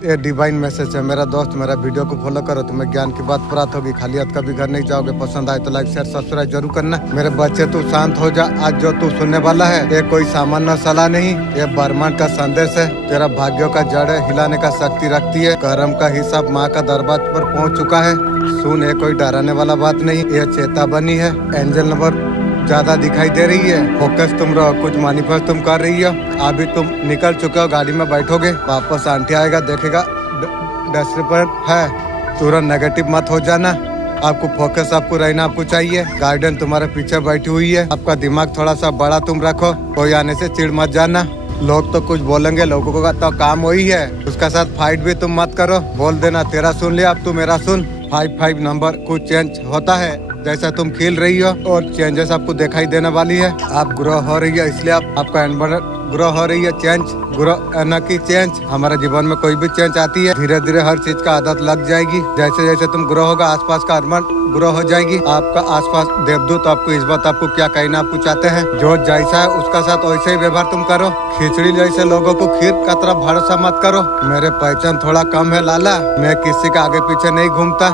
ये divine message है मेरा दोस्त, मेरा वीडियो को फॉलो करो, तुम्हें ज्ञान की बात प्राप्त होगी। खाली हाथ कभी घर नहीं जाओगे। पसंद आए तो लाइक शेयर सब्सक्राइब जरूर करना। मेरे बच्चे तू शांत हो जा। आज जो तू सुनने वाला है ये कोई सामान्य सलाह नहीं, ये ब्रह्मांड का संदेश है। तेरा भाग्यों का जड़ है, हिलाने का शक्ति रखती है। कर्म का हिसाब माँ का दरबार पर पहुँच चुका है। सुन, ये कोई डराने वाला बात नहीं, ये चेतावनी है। एंजल नंबर ज्यादा दिखाई दे रही है, फोकस तुम रहो। कुछ मैनिफेस्ट तुम कर रही हो। अभी तुम निकल चुके हो, गाड़ी में बैठोगे, वापस आंटी आएगा देखेगा डस्टर पर है। तुरंत नेगेटिव मत हो जाना। आपको फोकस आपको रहना आपको चाहिए। गार्डन तुम्हारे पीछे बैठी हुई है। आपका दिमाग थोड़ा सा बड़ा तुम रखो। कोई आने से चिढ़ मत जाना। लोग तो कुछ बोलेंगे, लोगों का तो काम वही है। उसका साथ फाइट भी तुम मत करो। बोल देना तेरा सुन लिया, अब तू मेरा सुन। 5 नंबर कुछ चेंज होता है जैसा तुम खेल रही हो, और चेंजेस आपको दिखाई देने वाली है। आप ग्रो हो रही है, इसलिए आपका एनवायरनमेंट ग्रो हो रही है। चेंज ग्रो न की चेंज। हमारे जीवन में कोई भी चेंज आती है, धीरे धीरे हर चीज का आदत लग जाएगी। जैसे जैसे तुम ग्रो होगा, आसपास का एनवायरनमेंट ग्रो हो जाएगी। आपका आसपास देवदूत आपको इस बात आपको क्या कहना आपको चाहते हैं, जो जैसा है उसका साथ वैसे ही व्यवहार तुम करो। खिचड़ी जैसे लोगों को खीर का तरफ भरोसा मत करो। मेरे पहचान थोड़ा कम है लाला, मैं किसी का आगे पीछे नहीं घूमता।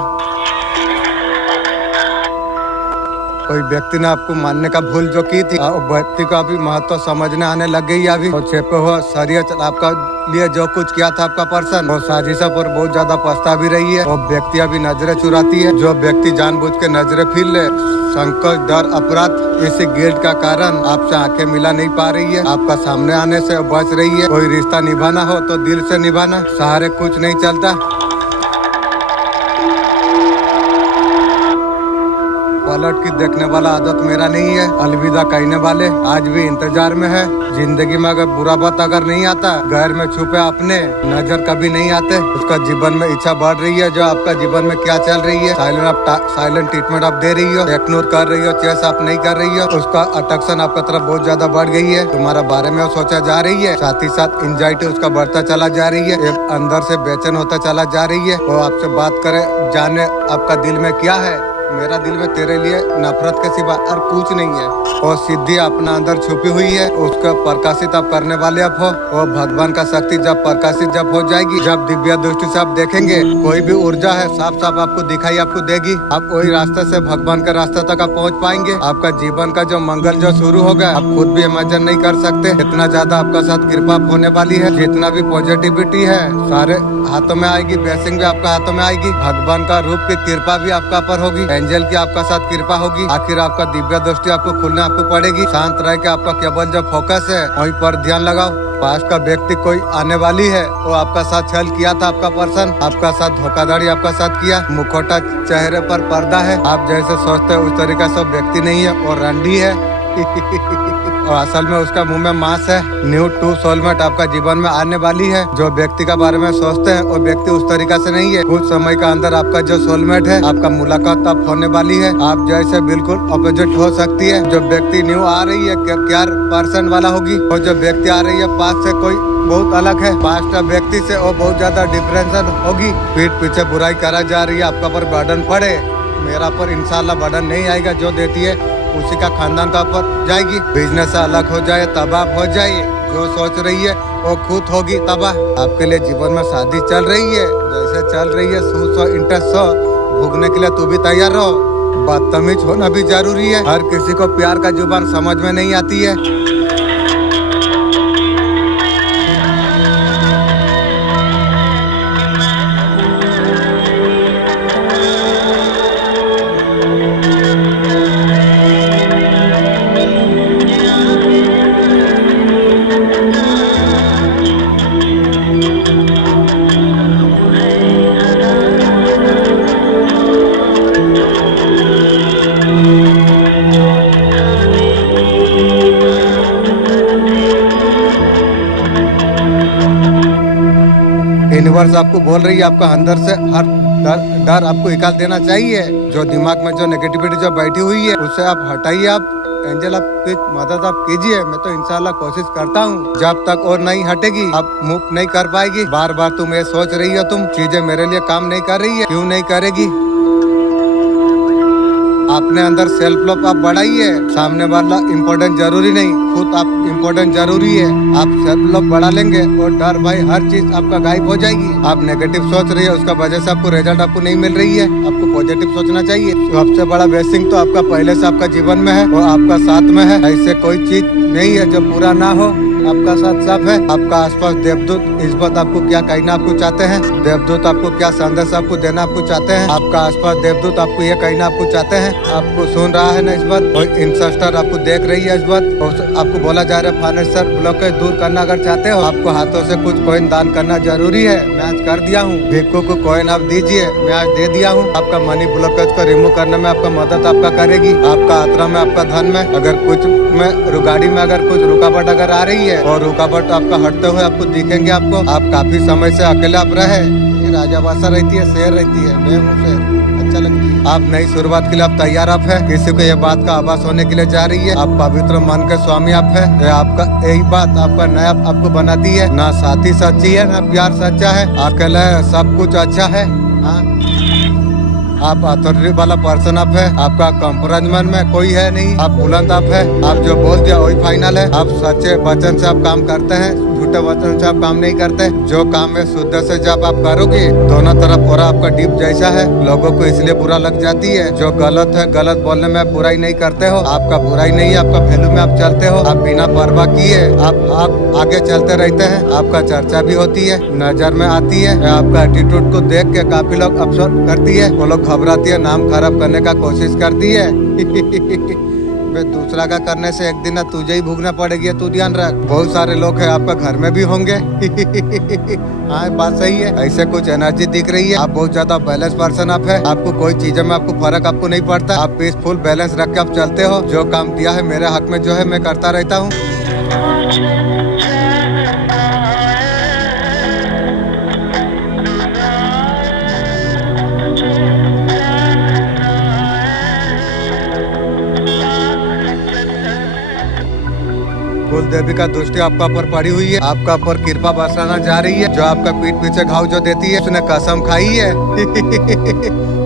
कोई व्यक्ति ने आपको मानने का भूल जो की थी, व्यक्ति को अभी महत्व समझने आने लग गई है। अभी छेपे हुआ शरीर आपका लिए जो कुछ किया था आपका पर्सन, वो साजिशा पर बहुत ज्यादा पछता भी रही है। वो व्यक्ति अभी नजरें चुराती है। जो व्यक्ति जानबूझ के नजरें फिर ले, संकोच, डर, अपराध, इसी गिल्ट का कारण आपसे आंखें मिला नहीं पा रही है। आपका सामने आने से बच रही है। कोई रिश्ता निभाना हो तो दिल से निभाना, सहारे कुछ नहीं चलता। पलट की देखने वाला आदत मेरा नहीं है। अलविदा कहने वाले आज भी इंतजार में है। जिंदगी में अगर बुरा बात अगर नहीं आता, घर में छुपे अपने नजर कभी नहीं आते। उसका जीवन में इच्छा बढ़ रही है। जो आपका जीवन में क्या चल रही है, साइलेंट ट्रीटमेंट आप दे रही हो, इग्नोर कर रही हो, चेस आप नहीं कर रही हो। उसका अट्रैक्शन आपका तरफ बहुत ज्यादा बढ़ गई है। तुम्हारे बारे में सोचा जा रही है, साथ ही साथ एंजाइटी उसका बढ़ता चला जा रही है। एक अंदर से बेचैन होता चला जा रही है। वो आपसे बात करे, जाने आपका दिल में क्या है। मेरा दिल में तेरे लिए नफरत के सिवा और कुछ नहीं है। और सिद्धि अपना अंदर छुपी हुई है, उसका प्रकाशित आप करने वाले आप हो। वो भगवान का शक्ति जब प्रकाशित जब हो जाएगी, जब दिव्य दृष्टि से आप देखेंगे, कोई भी ऊर्जा है साफ साफ आपको दिखाई आपको देगी। आप वही रास्ते से भगवान के रास्ते तक आप पहुँच पाएंगे। आपका जीवन का जो मंगल जो शुरू होगा, आप खुद भी इमेजिन नहीं कर सकते। इतना ज्यादा आपका साथ कृपा होने वाली है। जितना भी पॉजिटिविटी है सारे हाथों में आएगी। ब्लेसिंग भी आपका हाथों में आएगी। भगवान का रूप की कृपा भी आपका पर होगी। एंजल की आपका साथ कृपा होगी। आखिर आपका दिव्य दृष्टि आपको खुलना आपको पड़ेगी। शांत रह के आपका केवल जो फोकस है वहीं पर ध्यान लगाओ। पास का व्यक्ति कोई आने वाली है, वो आपका साथ छल किया था। आपका पर्सन आपका साथ धोखाधड़ी आपका साथ किया। मुखौटा चेहरे पर पर्दा है। आप जैसे सोचते हैं उस तरीका से व्यक्ति नहीं है, और रंडी है। और असल में उसका मुंह में मांस है। न्यू टू सोलमेट आपका जीवन में आने वाली है। जो व्यक्ति के बारे में सोचते हैं वो व्यक्ति उस तरीका से नहीं है। कुछ समय का अंदर आपका जो सोलमेट है, आपका मुलाकात अब होने वाली है। आप जैसे बिल्कुल अपोजिट हो सकती है। जो व्यक्ति न्यू आ रही है क्या पर्सन वाला होगी, और जो व्यक्ति आ रही है पास से कोई बहुत अलग है। पास्ट व्यक्ति से वो बहुत ज्यादा डिफरेंस होगी। पीठ पीछे बुराई करा जा रही है। आपका पर बर्डन पड़े, मेरा पर इंशाल्लाह बर्डन नहीं आएगा। जो देती है उसी का खानदान का पर जाएगी। बिजनेस से अलग हो जाए, तबाह हो जाए। जो सोच रही है वो खुद होगी तबाह। आपके लिए जीवन में शादी चल रही है, जैसे चल रही है सो इंटरेस्ट हो, भोगने के लिए तू भी तैयार रहो। बदतमीज होना भी जरूरी है। हर किसी को प्यार का जुबान समझ में नहीं आती है। यूनिवर्स आपको बोल रही है, आपका अंदर से हर डर आपको निकाल देना चाहिए। जो दिमाग में जो नेगेटिविटी जो बैठी हुई है उससे आप हटाइए। आप एंजल आपकी मदद आप कीजिए। मैं तो इंशाल्लाह कोशिश करता हूँ। जब तक और नहीं हटेगी आप मूव नहीं कर पाएगी। बार बार तुम ये सोच रही हो तुम चीजें मेरे लिए काम नहीं कर रही है, क्यों नहीं करेगी। अपने अंदर सेल्फ लव आप बढ़ाइए। सामने वाला इम्पोर्टेंट जरूरी नहीं, खुद आप इम्पोर्टेंट जरूरी है। आप सेल्फ लव बढ़ा लेंगे और डर भाई हर चीज आपका गायब हो जाएगी। आप नेगेटिव सोच रही है, उसका वजह से आपको रिजल्ट आपको नहीं मिल रही है। आपको पॉजिटिव सोचना चाहिए। सबसे बड़ा ब्लेसिंग तो आपका पहले से आपका जीवन में है, वो आपका साथ में है। ऐसे कोई चीज नहीं है जो पूरा ना हो। आपका साथ साफ है। आपका आसपास देवदूत इस बात आपको क्या कहना आपको चाहते हैं, देवदूत आपको क्या संदेश आपको देना आपको चाहते हैं। आपका आसपास देवदूत आपको ये कहना आपको चाहते हैं। आपको सुन रहा है ना इस बात, और इंसेस्टर आपको देख रही है इस बात। और आपको बोला जा रहा है फाइनेंशियल ब्लॉकेज दूर करना अगर चाहते हो, आपको हाथों से कुछ कॉइन दान करना जरूरी है। मैं आज कर दिया हूँ। भिक्खू को कॉइन आप दीजिए, मैं आज दे दिया हूँ। आपका मनी ब्लॉकेज को रिमूव करने में आपका मदद आपका करेगी। आपका यात्रा में आपका धन में अगर कुछ में गाड़ी में अगर कुछ रुकावट अगर आ रही है और रुकावट आपका हटते हुए आपको दिखेंगे। आपको आप काफी समय से अकेले आप रहे। ये राजा बासा रहती है, शेर रहती है, मैं हूँ शेर, अच्छा लगती है। आप नई शुरुआत के लिए आप तैयार आप है। किसी को ये बात का आभास होने के लिए जा रही है। आप पवित्र मन के स्वामी आप है। आपका यही बात आपका नया आपको बनाती है। ना साथी सच्ची है, ना प्यार सच्चा है। अकेला है, सब कुछ अच्छा है। हाँ, आप अथॉरिटी वाला पर्सन आप है। आपका कंपराइजमेंट में कोई है नहीं। आप बुलंद आप है। आप जो बोल दिया वही फाइनल है। आप सच्चे वचन से आप काम करते हैं, झूठे वचन से आप काम नहीं करते। जो काम है शुद्ध से जब आप करोगे, दोनों तरफ पूरा आपका डीप जैसा है। लोगों को इसलिए बुरा लग जाती है। जो गलत है, गलत बोलने में आप बुराई नहीं करते हो। आपका बुराई नहीं है, आपका वैल्यू में आप चलते हो। आप बिना परवाह किए आप आगे चलते रहते हैं। आपका चर्चा भी होती है, नजर में आती है। आपका एटीट्यूड को देख के काफी लोग अफसोस करती है। वो लोग घबराती है, नाम खराब करने का कोशिश करती है। वे दूसरा का करने से एक दिन ना तुझे ही भुगतना पड़ेगी, तू ध्यान रख। बहुत सारे लोग हैं आपका घर में भी होंगे। हाँ, बात सही है। ऐसे कुछ एनर्जी दिख रही है। आप बहुत ज्यादा बैलेंस पर्सन आप है। आपको कोई चीजों में आपको फर्क आपको नहीं पड़ता। आप पीसफुल बैलेंस रख के आप चलते हो। जो काम दिया है मेरे हक में जो है मैं करता रहता हूँ। कुल देवी का दृष्टि आपका ऊपर पड़ी हुई है। आपका ऊपर कृपा बरसाना जा रही है। जो आपका पीठ पीछे घाव जो देती है, उसने कसम खाई है।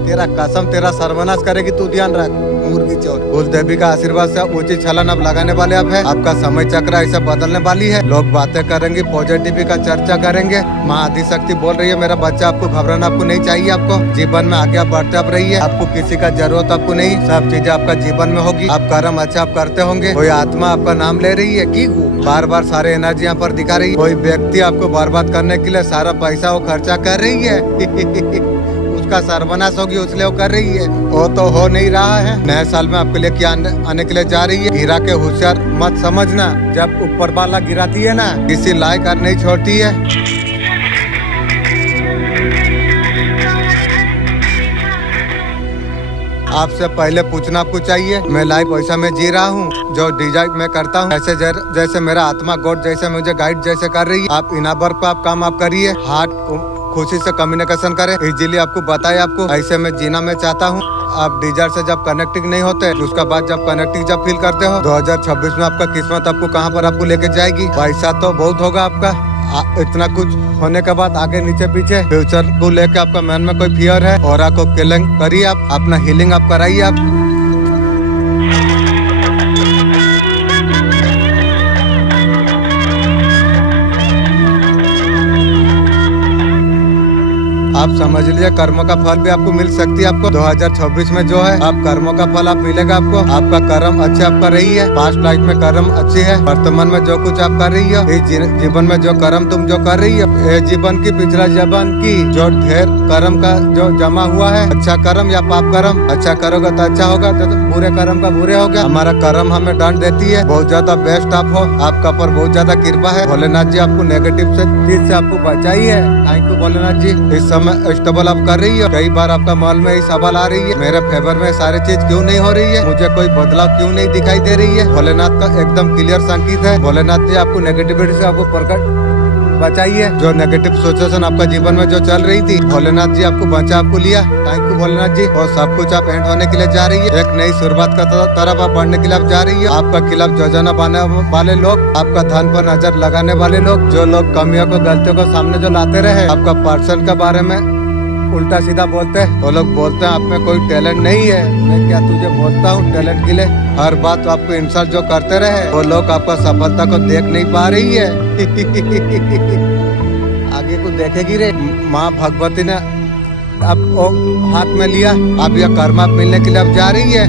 तेरा कसम तेरा सर्वनाश करेगी, तू ध्यान रख मुर्गी चोर। कुल देवी का आशीर्वाद से ऊंची छलांग अब लगाने वाले आप है। आपका समय चक्र ऐसा बदलने वाली है। लोग बातें करेंगे, पॉजिटिव का चर्चा करेंगे। माँ आदिशक्ति बोल रही है मेरा बच्चा, आपको घबराना आपको नहीं चाहिए। आपको जीवन में आगे आप बढ़ते आप रहिए। आपको किसी का जरूरत आपको नहीं, सब चीजें आपका जीवन में होगी। आप कर्म अच्छा आप करते होंगे। कोई आत्मा आपका नाम ले रही है की बार बार सारे एनर्जी यहाँ पर दिखा रही है। कोई व्यक्ति आपको बर्बाद करने के लिए सारा पैसा वो खर्चा कर रही है। उसका सर्वनाश होगी इसलिए वो कर रही है। वो तो हो नहीं रहा है। नए साल में आपके लिए क्या आने के लिए जा रही है। गिरा के होशियार मत समझना। जब ऊपर वाला गिराती है ना, किसी लायक और नहीं छोड़ती है। आपसे पहले पूछना आपको चाहिए, मैं लाइफ वैसा मैं जी रहा हूँ जो डिजाइन मैं करता हूँ। ऐसे जैसे मेरा आत्मा गॉड जैसे मुझे गाइड जैसे कर रही है। आप इनाबर पे आप काम आप करिए। हार्ट खुशी से कम्युनिकेशन करें। इजीली आपको बताए आपको ऐसे में जीना मैं चाहता हूँ। आप डिजायर से जब कनेक्टिंग नहीं होते, उसका बाद जब कनेक्टिंग जब फील करते हो, 2026 में आपका किस्मत आपको कहाँ पर आपको लेके जाएगी। पैसा तो बहुत होगा आपका। इतना कुछ होने के बाद आगे नीचे पीछे फ्यूचर को लेके आपका मन में कोई फियर है और आपको किलिंग करिए। आप अपना हीलिंग आप कराइए। आप समझ लीजिए कर्मों का फल भी आपको मिल सकती है। आपको 2026 में जो है आप कर्मों का फल आप मिलेगा आपको। आपका कर्म अच्छे आप कर रही है। पास्ट लाइफ में कर्म अच्छी है। वर्तमान में जो कुछ आप कर रही है, इस जीवन में जो कर्म तुम जो कर रही है, ये जीवन की पिछला जीवन की जो ढेर कर्म का जो जमा हुआ है, अच्छा कर्म या पाप कर्म, अच्छा करोगे तो अच्छा होगा, तो बुरे कर्म का बुरे होगा। हमारा कर्म हमें दंड देती है। बहुत ज्यादा बेस्ट आप हो। आपका पर बहुत ज्यादा कृपा है। भोलेनाथ जी आपको नेगेटिव से चीज से आपको बचाई है। Thank you Bholenath ji. इस समय स्टेबल आप कर रही है। कई बार आपका मन में सवाल आ रही है, मेरे फेवर में सारी चीज क्यों नहीं हो रही है, मुझे कोई बदलाव क्यों नहीं दिखाई दे रही है। भोलेनाथ का एकदम क्लियर संकेत है। भोलेनाथ जी आपको नेगेटिविटी से आपको प्रकट बचाइए। जो नेगेटिव सिचुएशन आपका जीवन में जो चल रही थी, भोलेनाथ जी आपको बचा आपको लिया। Thank you Bholenath ji. और सब कुछ आप एंड होने के लिए जा रही है। एक नई शुरुआत का तरफ आप बढ़ने के लिए आप जा रही है। आपका खिलाफ योजना बनाने वाले लोग, आपका धन पर नजर लगाने वाले लोग, जो लोग कमियों को गलतियों को सामने जो लाते रहे, आपका पर्सन के बारे में उल्टा सीधा बोलते हैं। वो लोग बोलते हैं आप में कोई टैलेंट नहीं है। मैं क्या तुझे बोलता हूँ टैलेंट के लिए? हर बात आपको इंसल्ट जो करते रहे, वो लोग आपका सफलता को देख नहीं पा रही है। आगे को देखेगी रे। माँ भगवती ने अब वो हाथ में लिया, अब यह कर्मा मिलने के लिए अब जा रही है।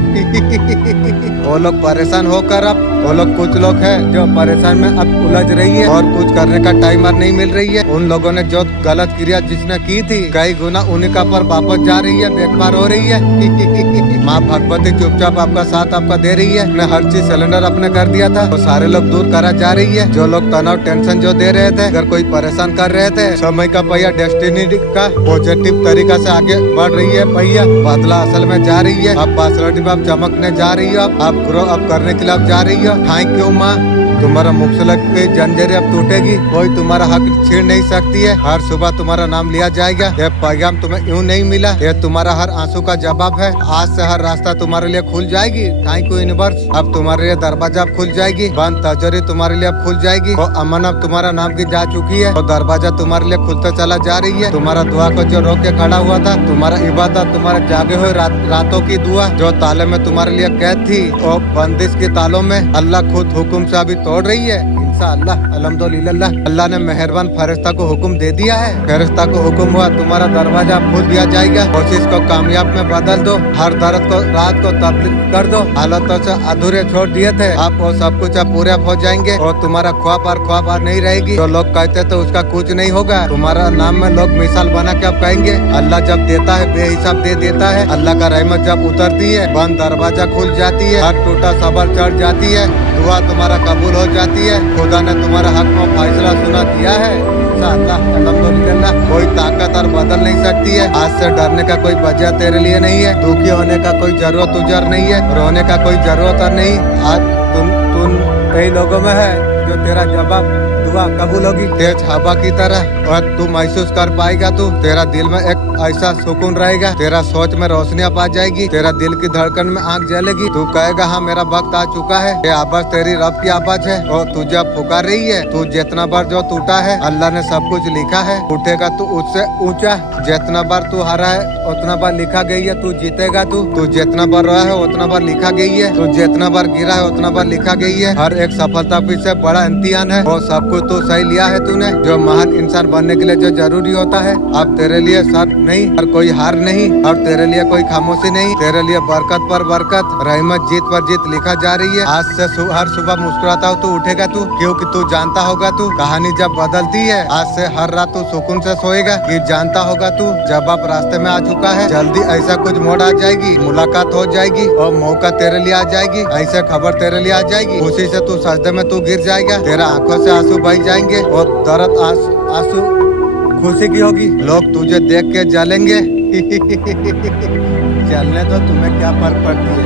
वो लोग परेशान होकर अब वो लोग कुछ लोग हैं जो परेशान में अब उलझ रही है और कुछ करने का टाइम और नहीं मिल रही है। उन लोगों ने जो गलत क्रिया जिसने की थी कई गुना उन्हीं का पर वापस जा रही है, बेकार हो रही है। माँ भगवती चुपचाप आपका साथ आपका दे रही है। हर चीज सिलेंडर अपने कर दिया था तो सारे लोग दूर करा जा रही है। जो लोग तनाव टेंशन जो दे रहे थे, अगर कोई परेशान कर रहे थे, समय का पहिया डेस्टिनी का पॉजिटिव तरीका से आगे बढ़ रही है। पहिया बदला असल में जा रही है। अब पासवर्ड में आप चमकने जा रही हो, आप ग्रो अप करने के लिए आप जा रही हो। थैंक यू माँ, तुम्हारा मुख से लग के जंजीरें अब टूटेगी, कोई तुम्हारा हक छीन नहीं सकती है। हर सुबह तुम्हारा नाम लिया जाएगा। ये पैगाम तुम्हें यूं नहीं मिला, ये तुम्हारा हर आंसू का जवाब है। आज से हर रास्ता तुम्हारे लिए खुल जाएगी। थैंक यू यूनिवर्स, अब तुम्हारे लिए दरवाजा अब खुल जाएगी। बंद तिजोरी तुम्हारे लिए अब खुल जाएगी। और अमन अब तुम्हारा नाम की जा चुकी है और दरवाजा तुम्हारे लिए खुलता चला जा रही है। तुम्हारा दुआ को जो रोक के खड़ा हुआ था, तुम्हारा इबादत, तुम्हारे जागे हुए रातों की दुआ जो ताले में तुम्हारे लिए कैद थी और बंदिश के तालों में अल्लाह खुद हुक्म से अभी तोड़ रही है। इंशाअल्लाह अल्हम्दुलिल्लाह, अल्लाह ने मेहरबान फरिश्ता को हुक्म दे दिया है। फरिश्ता को हुक्म हुआ, तुम्हारा दरवाजा खोल दिया जाएगा। कोशिश को कामयाब में बदल दो, हर दर्द को रात को तब्दील कर दो। हालातों से अधूरे छोड़ दिए थे, आप वो सब कुछ अब पूरे हो जाएंगे और तुम्हारा ख्वाब नहीं रहेगी। जो लोग कहते तो उसका कुछ नहीं होगा, तुम्हारा नाम में लोग मिसाल बना के अब कहेंगे अल्लाह जब देता है बेहिसाब दे देता है। अल्लाह का रहमत जब उतरती है, बंद दरवाजा खुल जाती है, हर टूटा सबर चढ़ जाती है, दुआ तुम्हारा कबूल हो जाती है। खुदा ने तुम्हारा हक में फैसला सुना दिया है। इंशाअल्लाह अल्हम्दुलिल्लाह, कोई ताकत और बदल नहीं सकती है। आज से डरने का कोई वजह तेरे लिए नहीं है, दुखी होने का कोई जरूरत तुझे नहीं है, रोने का कोई जरूरत नहीं। आज तुम कई लोगों में है जो तेरा जवाब दुआ कबूल होगी तेज हवा की तरह और तू महसूस कर पाएगा। तू तेरा दिल में एक ऐसा सुकून रहेगा, तेरा सोच में रोशनियां पा जाएगी, तेरा दिल की धड़कन में आग जलेगी। तू कहेगा हाँ मेरा वक्त आ चुका है। ये आवाज तेरी रब की आवाज है और तुझे अब पुकार रही है। तू जितना बार जो टूटा है अल्लाह ने सब कुछ लिखा है, उठेगा तू उससे ऊंचा। जितना बार तू हारा है उतना बार लिखा गई है तू जीतेगा। तू जितना बार रोया है उतना बार लिखा गई है, तू जितना बार गिरा है उतना बार लिखा गई है। हर एक सफलता पीछे बड़ा इम्तिहान है और सब कुछ तो सही लिया है तूने। जो महान इंसान बनने के लिए जो जरूरी होता है, अब तेरे लिए सर नहीं और कोई हार नहीं और तेरे लिए कोई खामोशी नहीं, तेरे लिए बरकत पर बरकत, रहमत जीत पर जीत लिखा जा रही है। आज से हर सुबह मुस्कुराता हो तू उठेगा तू, क्योंकि तू जानता होगा तू कहानी जब बदलती है। आज से हर रात तू सुकून से सोएगा, ये जानता होगा तू जब आप रास्ते में आ चुका है, जल्दी ऐसा कुछ मोड़ आ जाएगी, मुलाकात हो जाएगी और मौका तेरे लिए आ जाएगी, ऐसे खबर तेरे लिए आ जाएगी। खुशी से तू सजदे में तू गिर जाएगा, तेरा आंखों से आंसू बह जाएंगे और दर्द आंसू खुशी की होगी। लोग तुझे देख के जलेंगे। जलने तो तुम्हें क्या फर्क पड़ती है,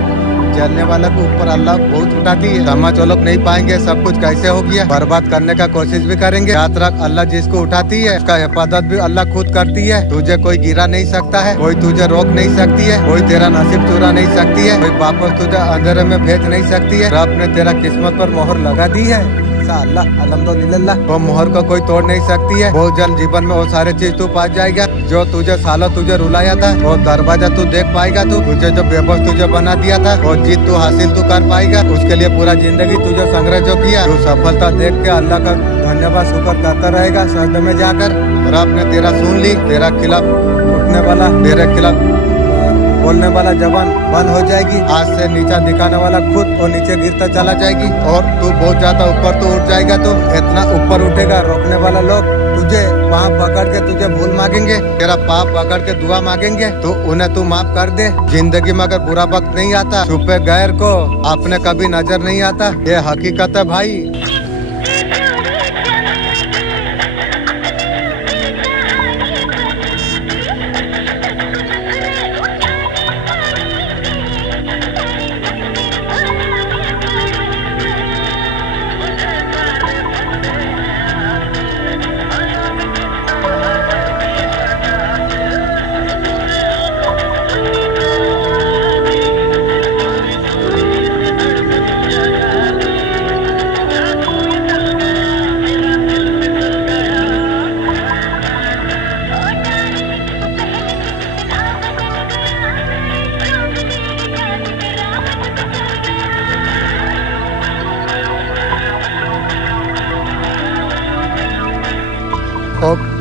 जलने वाला को ऊपर अल्लाह बहुत उठाती है। समझ वो लोग नहीं पाएंगे सब कुछ कैसे हो गया, बर्बाद करने का कोशिश भी करेंगे। याद रख अल्लाह जिसको उठाती है उसका हिफाजत भी अल्लाह खुद करती है। तुझे कोई गिरा नहीं सकता है, कोई तुझे रोक नहीं सकती है, कोई तेरा नसीब चुरा नहीं सकती है, कोई वापस तुझे अंधेरे में भेज नहीं सकती है। रब ने तेरा किस्मत पर मोहर लगा दी है। अल्लाह अल्हम्दुलिल्लाह, वो मोहर को कोई तोड़ नहीं सकती है। बहुत जल्द जीवन में वो सारे चीज तू पा जाएगा जो तुझे सालों तुझे रुलाया था, वो दरवाजा तू देख पाएगा। तू तुझे जो बेबस तुझे बना दिया था वो जीत तू हासिल तू कर पाएगा। उसके लिए पूरा जिंदगी तुझे संग्रह जो किया, तू सफलता देख के अल्लाह का धन्यवाद शुक्र करता रहेगा सजदे में जाकर। रब ने तेरा सुन ली, तेरा खिलाफ उठने वाला, तेरे खिलाफ बोलने वाला जबान बंद हो जाएगी। आज से नीचा दिखाने वाला खुद और नीचे गिरता चला जाएगी और तू बहुत ज्यादा ऊपर तो उठ जाएगा। तो इतना ऊपर उठेगा रोकने वाला लोग तुझे पाप पकड़ के तुझे भूल मांगेंगे, तेरा पाप पकड़ के दुआ मांगेंगे तो उन्हें तू माफ कर दे। जिंदगी में अगर बुरा वक्त नहीं आता, छुपे गैर को अपने कभी नजर नहीं आता, ये हकीकत है भाई।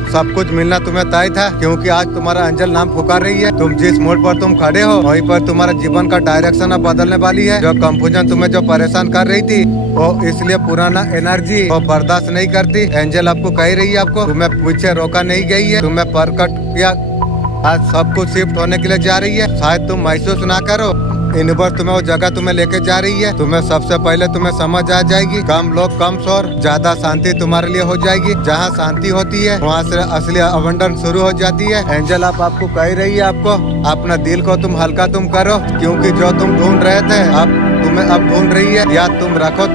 सब कुछ मिलना तुम्हें तय था, क्योंकि आज तुम्हारा अंजल नाम पुकार रही है। तुम जिस मोड़ पर तुम खड़े हो वहीं पर तुम्हारा जीवन का डायरेक्शन अब बदलने वाली है। जो कंफ्यूजन तुम्हें जो परेशान कर रही थी वो इसलिए पुराना एनर्जी वो बर्दाश्त नहीं करती। एंजल आपको कह रही है, आपको तुम्हें पीछे रोका नहीं गई है, तुम्हें प्रकट किया। आज सब कुछ शिफ्ट होने के लिए जा रही है। शायद तुम महसूस ना करो, यूनिवर्स तुम्हें वो जगह तुम्हें लेके जा रही है। तुम्हें सबसे पहले तुम्हें समझ आ जाएगी, कम लोग कम शोर, ज्यादा शांति तुम्हारे लिए हो जाएगी। जहाँ शांति होती है वहाँ से असली अबंडन शुरू हो जाती है। एंजल आपको कह रही है, आपको अपना दिल को तुम हल्का तुम करो, क्योंकि जो तुम ढूंढ रहे थे अब तुम्हें अब ढूंढ रही है। याद तुम रखो,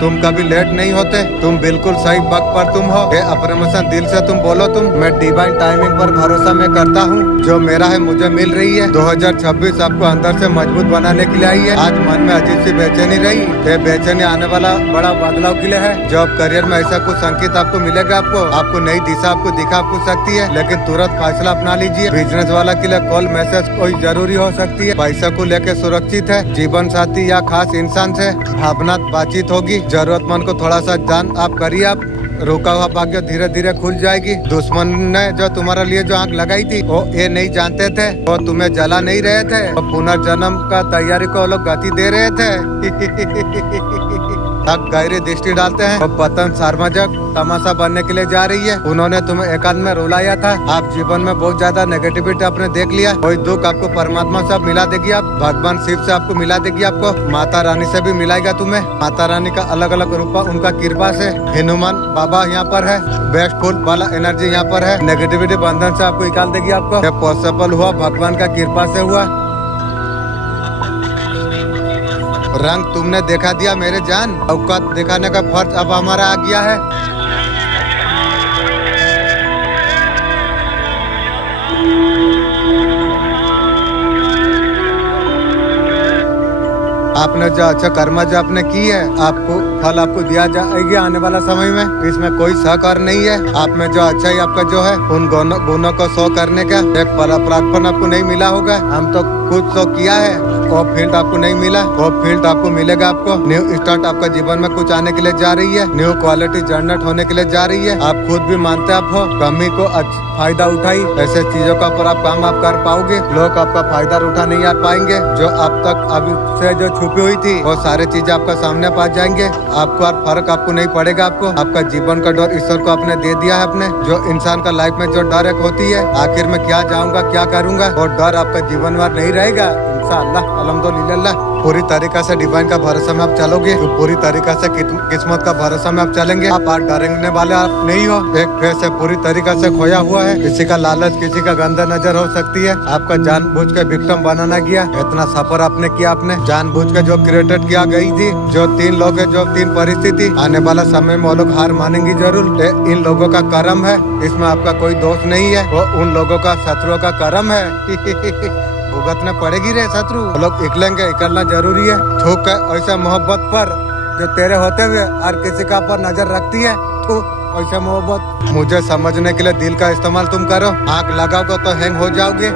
तुम कभी लेट नहीं होते, तुम बिल्कुल सही वक्त पर तुम हो। ये अफर्मेशन दिल से तुम बोलो, मैं डिवाइन टाइमिंग पर भरोसा मैं करता हूँ, जो मेरा है मुझे मिल रही है। 2026 आपको अंदर से मजबूत बनाने के लिए आई है। आज मन में अजीब सी बेचैनी रही, ये बेचैनी आने वाला बड़ा बदलाव के लिए है। जॉब करियर में ऐसा कुछ संकेत आपको मिलेगा, आपको नई दिशा आपको दिखा सकती है, लेकिन तुरंत फैसला अपना लीजिए। बिजनेस वाला के लिए कॉल मैसेज कोई जरूरी हो सकती है। पैसा को लेकर सुरक्षित है। जीवन साथी या खास इंसान से भावनात्मक बातचीत होगी। जरूरतमंद को थोड़ा सा दान आप करिए, आप रोका हुआ भाग्य धीरे धीरे खुल जाएगी। दुश्मन ने जो तुम्हारे लिए जो आंख लगाई थी वो ये नहीं जानते थे, वो तुम्हें जला नहीं रहे थे, वो पुनर्जन्म का तैयारी को लोग गति दे रहे थे। अब गहरी दृष्टि डालते हैं, वो पतन सार्वजनिक तमाशा बनने के लिए जा रही है। उन्होंने तुम्हें एकांत में रुलाया था। आप जीवन में बहुत ज्यादा नेगेटिविटी आपने देख लिया। कोई दुख आपको परमात्मा से मिला देगी, आप भगवान शिव से आपको मिला देगी, आपको माता रानी से भी मिलाएगा तुम्हें। माता रानी का अलग अलग रूप उनका कृपा से। हनुमान बाबा यहाँ पर है। बेस्ट फुल वाला एनर्जी यहाँ पर है। नेगेटिविटी बंधन से आपको निकाल देगी। आपको पॉसिबल हुआ भगवान का कृपा से हुआ। रंग तुमने देखा दिया मेरे जान, औकात दिखाने का फर्ज अब हमारा आ गया है। आपने जो अच्छा कर्म जो आपने की है, आपको फल आपको दिया जाएगा आने वाला समय में। इसमें कोई सहकार नहीं है। आप में जो अच्छा ही आपका जो है उन गुणों को शो करने का एक प्लेटफॉर्म आपको नहीं मिला होगा। हम तो कुछ शो किया है, वो फील्ड आपको नहीं मिला, वो फील्ड आपको मिलेगा। आपको न्यू स्टार्ट आपका जीवन में कुछ आने के लिए जा रही है। न्यू क्वालिटी जनरेट होने के लिए जा रही है। आप खुद भी मानते आप हो, कमी को फायदा उठाई, ऐसे चीजों का पर आप काम आप कर पाओगे। लोग आपका फायदा उठा नहीं आ पाएंगे। जो अब तक अभी से जो छुपी हुई थी वो सारी चीजें आपका सामने पा जाएंगे। आपको और फर्क आपको नहीं पड़ेगा। आपका जीवन का डर ईश्वर को आपने दे दिया है। आपने जो इंसान का लाइफ में जो डर एक होती है, आखिर में क्या जाऊंगा क्या करूंगा, वो डर आपका जीवन भर नहीं रहेगा। इंशाअल्लाह अल्हम्दुलिल्लाह पूरी तरीका से डिवाइन का भरोसा में आप चलोगे, तो पूरी तरीका से किस्मत का भरोसा में आप चलेंगे। आप डरने वाले आप नहीं हो। एक फेस से पूरी तरीका से खोया हुआ है। किसी का लालच, किसी का गंदा नजर हो सकती है। आपका जानबूझ के विक्टिम बनाना गया, इतना सफर आपने किया। आपने जानबूझ के जो क्रिएटेड किया गई थी, जो 3 लोग है, जो 3 परिस्थिति, आने वाला समय में वो लोग हार मानेंगी जरूर। इन लोगों का कर्म है, इसमें आपका कोई दोष नहीं है। वो उन लोगों का शत्रुओं का कर्म है। भुगतना पड़ेगी रे शत्रु। लोग इकलेंगे, इकलना जरूरी है। थूक है ऐसा मोहब्बत पर जो तेरे होते हुए हर किसी का पर नजर रखती है। ऐसा मोहब्बत मुझे समझने के लिए दिल का इस्तेमाल तुम करो। आंख लगाओगे तो हैंग हो जाओगे।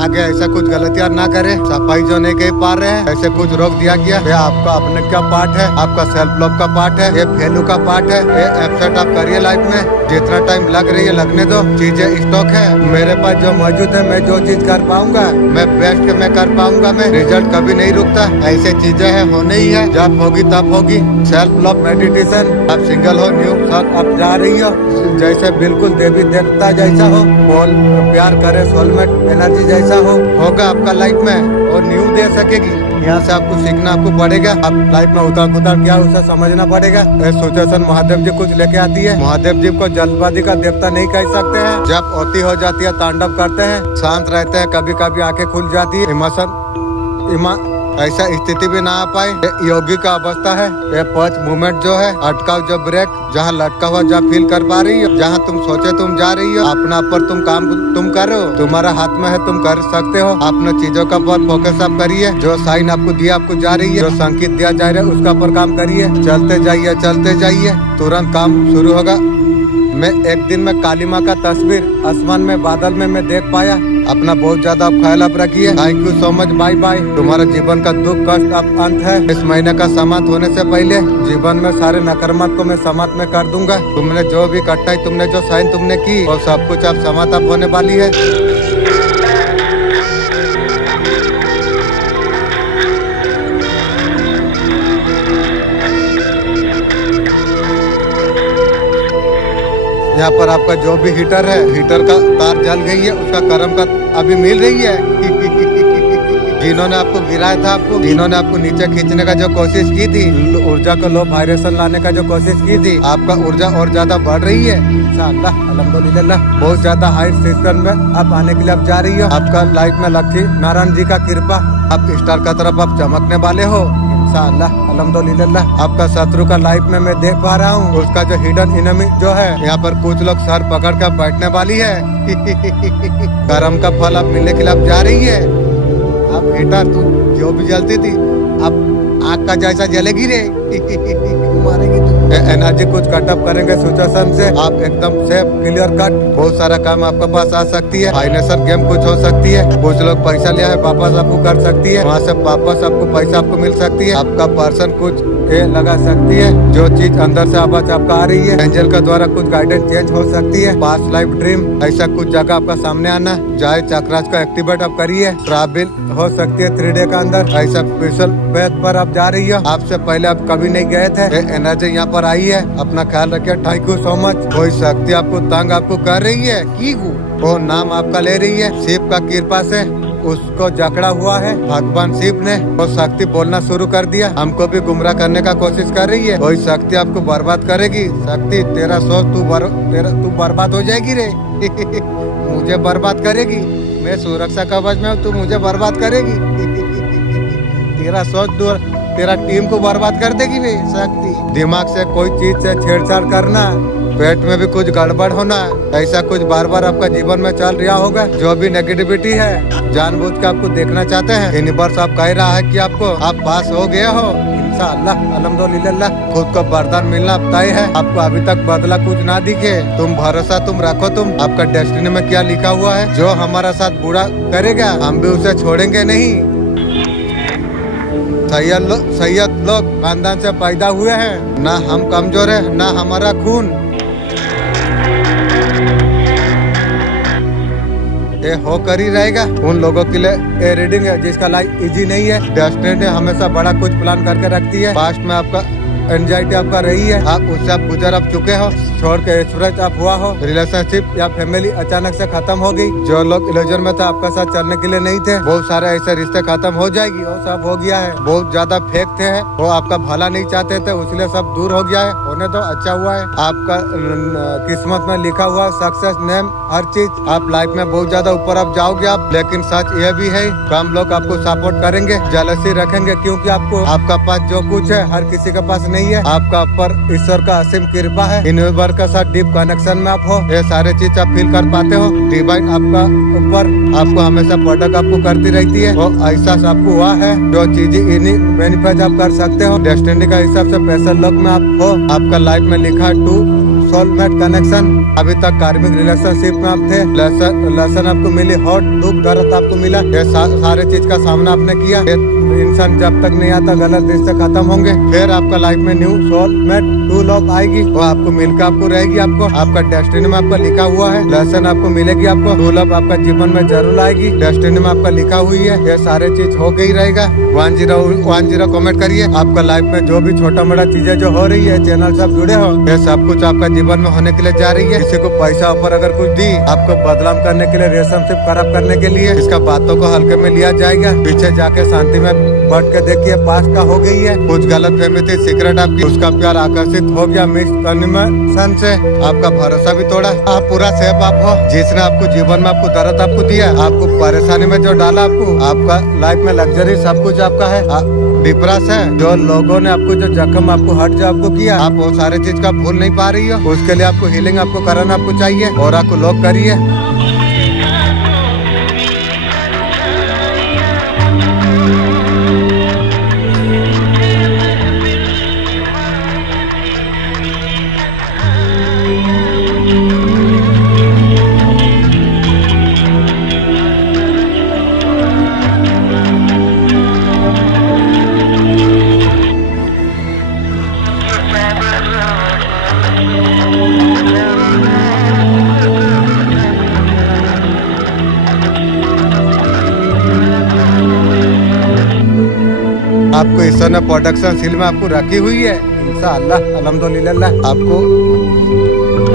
आगे ऐसा कुछ गलतियां ना करे। सफाई जो नहीं कह पा रहे हैं, ऐसे कुछ रोक दिया गया। ये आपका अपने का पार्ट है, आपका सेल्फ लव का पार्ट है, ये फेलू का पार्ट है। ये एब्सेंट आप करिए लाइफ में। जितना टाइम लग रही है लगने दो, चीजें स्टॉक है मेरे पास जो मौजूद है। मैं जो चीज कर पाऊंगा, मैं बेस्ट मैं कर पाऊंगा। मैं रिजल्ट कभी नहीं रुकता। ऐसे चीजें है, होने ही है। जब होगी तब होगी। Self love meditation. आप सिंगल हो, न्यू साथ आप जा रही हो, जैसे बिल्कुल देवी देवता जैसा हो, बोल प्यार करे, सोलमेट एनर्जी जैसा होगा आपका लाइफ में, और न्यू दे सकेगी। यहाँ से आपको सीखना आपको पड़ेगा। आप लाइफ में उतार कुतार क्या उसे समझना पड़ेगा। सिचुएशन महादेव जी कुछ लेके आती है। महादेव जी को जल्दबाजी का देवता नहीं कह सकते हैं। जब होती हो जाती है तांडव करते हैं, शांत रहते हैं, कभी कभी आंखें खुल जाती है। ऐसा स्थिति भी ना आ पाए, ये योगी का अवस्था है। ये 5 मूवमेंट जो है, अटकाओ जो ब्रेक, जहाँ लटका हुआ जहाँ फील कर पा रही हो, जहाँ तुम सोचे तुम जा रही हो, अपना पर तुम काम तुम कर रहे हो, तुम्हारा हाथ में है, तुम कर सकते हो। अपने चीजों का बहुत फोकस आप करिए। जो साइन आपको दिया आपको जा रही है, जो संकेत दिया जा रहा है उसका पर काम करिए। चलते जाइए, तुरंत काम शुरू होगा। मैं एक दिन में काली माँ का तस्वीर आसमान में बादल में मैं देख पाया। अपना बहुत ज्यादा आप ख्याल आप रखिए। Thank you so much, bye bye. तुम्हारा जीवन का दुख कष्ट अब अंत है। इस महीने का समाप्त होने से पहले जीवन में सारे नकारात्मक को मैं समाप्त में कर दूंगा। तुमने जो भी कटाई, तुमने जो साइन तुमने की, और सब कुछ अब समाप्त अब होने वाली है। यहाँ पर आपका जो भी हीटर है, हीटर का तार जल गई है, उसका कर्म का अभी मिल रही है। जिन्होंने आपको गिराया था, जिन्होंने आपको नीचे खींचने का जो कोशिश की थी, ऊर्जा को लो वाइब्रेशन लाने का जो कोशिश की थी, आपका ऊर्जा और ज्यादा बढ़ रही है। इंशाअल्लाह अल्हम्दुलिल्लाह बहुत ज्यादा हाई स्टेशन में आप आने के लिए आप जा रही हो। आपका लाइफ में लक्ष्मी नारायण जी का कृपा, आप स्टार का तरफ आप चमकने वाले हो इंशाअल्लाह अल्हम्दुलिल्लाह। आपका शत्रु का लाइफ में मैं देख पा रहा हूँ, उसका जो हिडन इनमी जो है, यहाँ पर कुछ लोग सर पकड़ कर बैठने वाली है। कर्म का फल आप मिलने के लिए आप जा रही है। आप हीटर तू जो भी जलती थी, अब आग का जैसा जलेगी रे। मारेगी तू। एनर्जी कुछ कटअप करेंगे सिचुएशन से, आप एकदम सेफ क्लियर कट। बहुत सारा काम आपके पास आ सकती है। फाइनेंशियल गेम कुछ हो सकती है। कुछ लोग पैसा लिया है वापस आपको कर सकती है, वहाँ से वापस आपको पैसा आपको मिल सकती है। आपका पर्सन कुछ लगा सकती है। जो चीज अंदर से आवाज आपका आ रही है, एंजल का द्वारा कुछ गाइडेंस चेंज हो सकती है। पास्ट लाइफ ड्रीम, ऐसा कुछ जगह आपका सामने आना। जाए चक्रास का एक्टिवेट आप करिए। ट्रैवल हो सकती है 3 डे का अंदर। ऐसा स्पेशल पेथ पर आप जा रही हो, आपसे पहले आप कभी नहीं गए थे। एनर्जी यहाँ पर आई है, अपना ख्याल रखिए। Thank you so much. कोई शक्ति आपको तंग आपको कर रही है की वो नाम आपका ले रही है। शिव का कृपा से उसको जकड़ा हुआ है। भगवान शिव ने वो शक्ति बोलना शुरू कर दिया, हमको भी गुमराह करने का कोशिश कर रही है। कोई शक्ति आपको बर्बाद करेगी। शक्ति तेरा सोच तू बर्बाद हो जाएगी रे। मुझे बर्बाद करेगी। मैं सुरक्षा कवच में हूँ, तू मुझे बर्बाद करेगी। तेरा सोच दूर, तेरा टीम को बर्बाद कर देगी वे शक्ति। दिमाग से कोई चीज से छेड़छाड़ करना, पेट में भी कुछ गड़बड़ होना, ऐसा कुछ बार बार आपका जीवन में चल रहा होगा। जो भी नेगेटिविटी है जानबूझ के आपको देखना चाहते हैं। यूनिवर्स आप कह रहा है कि आपको आप पास हो गए हो इंशाअल्लाह अल्हम्दुलिल्लाह। खुद को वरदान मिलना तय है। आपको अभी तक बदला कुछ ना दिखे। तुम भरोसा तुम रखो। तुम आपका डेस्टिनी में क्या लिखा हुआ है, जो हमारा साथ बुरा करेगा हम भी उसे छोड़ेंगे नहीं। सैयद लोग खानदान से पैदा हुए हैं, ना हम कमजोर है ना हमारा खून। ये होकर ही रहेगा। उन लोगों के लिए ये रीडिंग है जिसका लाइफ इजी नहीं है। डेस्टिनी हमेशा बड़ा कुछ प्लान करके रखती है। पास्ट में आपका एंजाइटी आपका रही है, आप उससे आप गुजर आप चुके हो, छोड़ के एक्सप्रेस आप हुआ हो। रिलेशनशिप या फैमिली अचानक से खत्म हो गई। जो लोग इल्यूजन में था आपका साथ चलने के लिए नहीं थे, बहुत सारे ऐसे रिश्ते खत्म हो जाएगी। वो सब हो गया है। बहुत ज्यादा फेक थे, वो आपका भला नहीं चाहते थे, इसलिए सब दूर हो गया है। होने तो अच्छा हुआ है। आपका किस्मत में लिखा हुआ सक्सेस नेम हर चीज। आप लाइफ में बहुत ज्यादा ऊपर आप जाओगे आप। लेकिन सच ये भी है, कम लोग आपको सपोर्ट करेंगे, जेलसी रखेंगे, क्योंकि आपका पास जो कुछ है हर किसी के पास नहीं है। आपका ऊपर ईश्वर का असीम कृपा है। यूनिवर्स के साथ डीप कनेक्शन में आप हो। ये सारे चीज आप फील कर पाते हो। डिवाइन आपका ऊपर आपको हमेशा प्रोटेक्ट आपको करती रहती है। वो एहसास आपको हुआ है, जो चीजें इन्हीं मैनिफेस्ट आप कर सकते हो। डेस्टिनी का हिसाब से पैसा लक में आप हो। आपका लाइफ में लिखा है 2 सोलमेट कनेक्शन। अभी तक कार्मिक रिलेशनशिप में आप थे। लेसन आपको मिली, हॉट दुख दर्द आपको मिला। ये सारे चीज का सामना आपने किया। इंसान जब तक नहीं आता गलत रिश्ते खत्म होंगे। फिर आपका लाइफ में न्यू सोलमेट 2 लव आएगी, वो आपको मिलकर आपको रहेगी। आपका डेस्टिनी में आपका लिखा हुआ है। लेसन आपको मिलेगी, आपको 2 लव आपका जीवन में जरूर आएगी। डेस्टिनी में आपका लिखा हुई है। ये सारे चीज हो गई रहेगा। 1010 कमेंट करिए। आपका लाइफ में जो भी छोटा मोटा चीजें जो हो रही है, चैनल से आप जुड़े हो, ये सब कुछ आपका जीवन में होने के लिए जा रही है। किसी को पैसा ऊपर अगर कुछ दी, आपको बदनाम करने के लिए, रिलेशनशिप खराब करने के लिए, इसका बातों को हल्के में लिया जाएगा। पीछे जाके शांति में बैठ के देखिए, पास का हो गई है। कुछ गलत फहमी थी, सीक्रेट आपकी, उसका प्यार आकर्षित हो गया मिस करने में सन से, आपका भरोसा भी तोड़ा। आप पूरा सेफ आप हो। जिसने आपको जीवन में आपको दर्द आपको दिया, आपको परेशानी में जो डाला, आपका लाइफ में लग्जरी सब कुछ आपका है, विपरास है। जो लोगों ने आपको जो जख्म आपको हर्ट जो आपको किया, आप वो सारे चीज का भूल नहीं पा रही हो। उसके लिए आपको हीलिंग आपको कराना आपको चाहिए और आपको लॉक करिए। आपको ईश्वर ने प्रोडक्शन सील में आपको रखी हुई है। इंशाअल्लाह अल्हम्दुलिल्लाह। आपको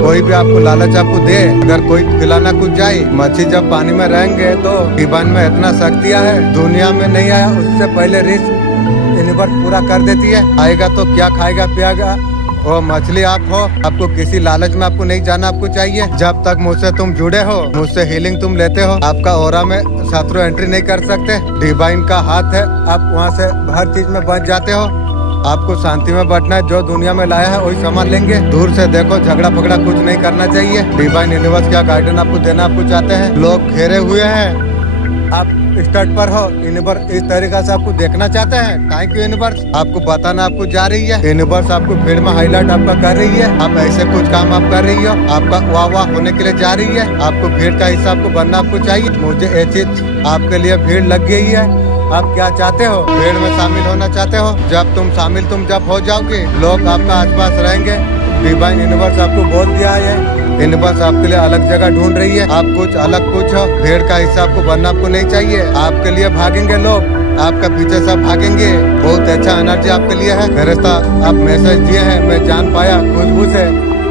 कोई भी आपको लालच आपको दे, अगर कोई खिलाना कुछ जाए, मच्छी जब पानी में रहेंगे तो जीवन में इतना शक्तियाँ है, दुनिया में नहीं आया उससे पहले रिस्क यूनिवर्स पूरा कर देती है। आएगा तो क्या खाएगा पिएगा, वो मछली आप हो। आपको किसी लालच में आपको नहीं जाना आपको चाहिए। जब तक मुझसे तुम जुड़े हो, मुझसे हीलिंग तुम लेते हो, आपका ऑरा में शत्रु एंट्री नहीं कर सकते। डिवाइन का हाथ है, आप वहाँ से हर चीज में बच जाते हो। आपको शांति में बैठना है, जो दुनिया में लाया है वही संभाल लेंगे। दूर से देखो, झगड़ा पगड़ा कुछ नहीं करना चाहिए। डिवाइन यूनिवर्स क्या गाइडेंस आपको देना आपको चाहते हैं। लोग घेरे हुए हैं, आप स्टार्ट पर हो, यूनिवर्स इस तरीका से आपको देखना चाहते हैं। थैंक यू यूनिवर्स, आपको बताना आपको जा रही है। यूनिवर्स आपको भीड़ में हाईलाइट आपका कर रही है। आप ऐसे कुछ काम आप कर रही हो, आपका वाह वाह होने के लिए जा रही है। आपको भीड़ का हिस्सा आपको बनना आपको चाहिए। मुझे ये चीज आपके लिए भीड़ लग गई है। आप क्या चाहते हो, भीड़ में शामिल होना चाहते हो। जब तुम शामिल तुम जब हो जाओगे, लोग आपका आसपास रहेंगे। डिवाइन यूनिवर्स आपको बोल दिया है, यूनिवर्स आपके लिए अलग जगह ढूंढ रही है। आप कुछ अलग कुछ हो, भीड़ का हिस्सा आपको बनना आपको नहीं चाहिए। आपके लिए भागेंगे लोग, आपका पीछे सब भागेंगे। बहुत अच्छा एनर्जी आपके लिए है। मेरे साथ आप मैसेज दिए हैं, मैं जान पाया खुशबू से।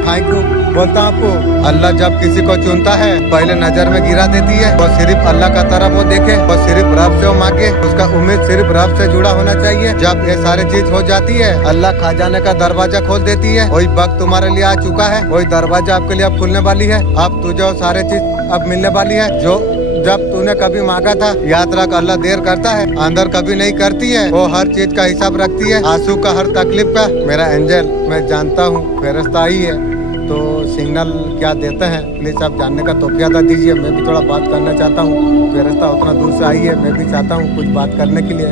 थैंक यू बोलता हूँ आपको। अल्लाह जब किसी को चुनता है, पहले नजर में गिरा देती है। वो सिर्फ अल्लाह का तरफ वो देखे, वो सिर्फ रब से वो मांगे, उसका उम्मीद सिर्फ रब से जुड़ा होना चाहिए। जब ये सारी चीज हो जाती है, अल्लाह खजाने का दरवाजा खोल देती है। वही वक्त तुम्हारे लिए आ चुका है, वही दरवाजा आपके लिए अब खुलने वाली है। अब तुझे वो सारे चीज अब मिलने वाली है जो जब तूने कभी मांगा था। याद रख, अल्लाह देर करता है, अंदर कभी नहीं करती है। वो हर चीज का हिसाब रखती है, आंसू का, हर तकलीफ का। मेरा एंजल, मैं जानता हूँ फेरिश्ता ही है, तो सिग्नल क्या देते हैं प्लीज आप जानने का तौफीक दीजिए। मैं भी थोड़ा बात करना चाहता हूँ। फेरिश्ता उतना दूर से आई है, मैं भी चाहता हूँ कुछ बात करने के लिए।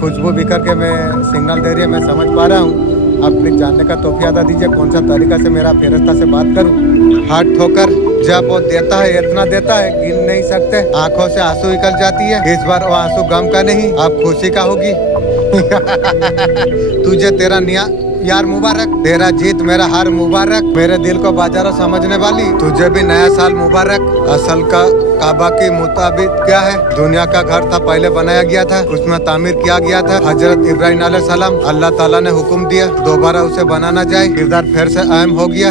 खुशबू भी करके मैं सिग्नल दे रही है, मैं समझ पा रहा हूँ। आप प्लीज जानने का तौफीक दीजिए, कौन सा तरीका से मेरा फेरिश्ता से बात करूँ। हाथ ठोकर जब वो देता है, इतना देता है गिन नहीं सकते। आंखों से आंसू निकल जाती है। इस बार वो आंसू गम का नहीं, आप खुशी का होगी। तुझे तेरा यार मुबारक, तेरा जीत मेरा हार मुबारक। मेरे दिल को बाजारों समझने वाली, तुझे भी नया साल मुबारक। असल का काबा के मुताबिक क्या है, दुनिया का घर था, पहले बनाया गया था, उसमें तामीर किया गया था। हजरत इब्राहिम अलैहिस्सलाम, अल्लाह ताला ने हुक्म दिया दोबारा उसे बनाना जाए, किरदार फिर से अहम हो गया।